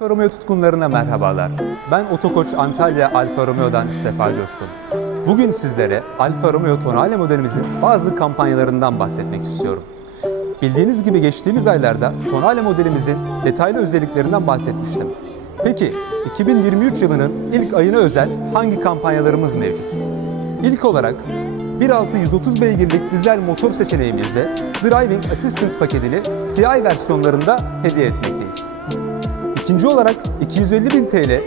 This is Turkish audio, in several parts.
Alfa Romeo tutkunlarına merhabalar. Ben Otokoç Antalya Alfa Romeo'dan Sefa Coşkun. Bugün sizlere Alfa Romeo Tonale modelimizin bazı kampanyalarından bahsetmek istiyorum. Bildiğiniz gibi geçtiğimiz aylarda Tonale modelimizin detaylı özelliklerinden bahsetmiştim. Peki 2023 yılının ilk ayına özel hangi kampanyalarımız mevcut? İlk olarak 1.6 130 beygirlik dizel motor seçeneğimizde Driving Assistance paketini TI versiyonlarında hediye etmekteyiz. İkinci olarak 250 bin TL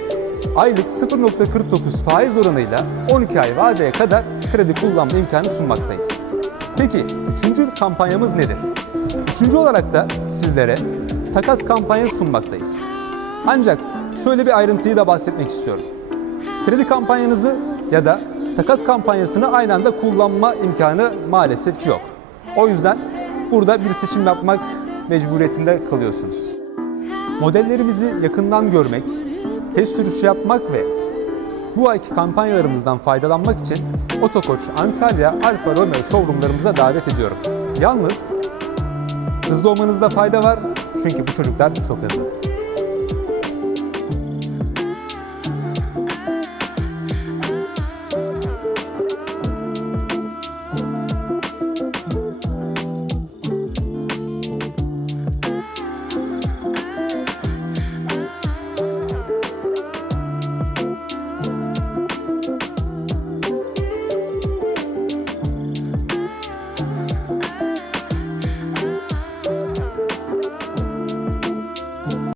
aylık 0.49 faiz oranıyla 12 ay vadeye kadar kredi kullanma imkanı sunmaktayız. Peki üçüncü kampanyamız nedir? Üçüncü olarak da sizlere takas kampanyası sunmaktayız. Ancak şöyle bir ayrıntıyı da bahsetmek istiyorum. Kredi kampanyanızı ya da takas kampanyasını aynı anda kullanma imkanı maalesef yok. O yüzden burada bir seçim yapmak mecburiyetinde kalıyorsunuz. Modellerimizi yakından görmek, test sürüşü yapmak ve bu ayki kampanyalarımızdan faydalanmak için Otokoç Antalya Alfa Romeo showroomlarımıza davet ediyorum. Yalnız hızlı olmanızda fayda var çünkü bu çocuklar çok hızlı.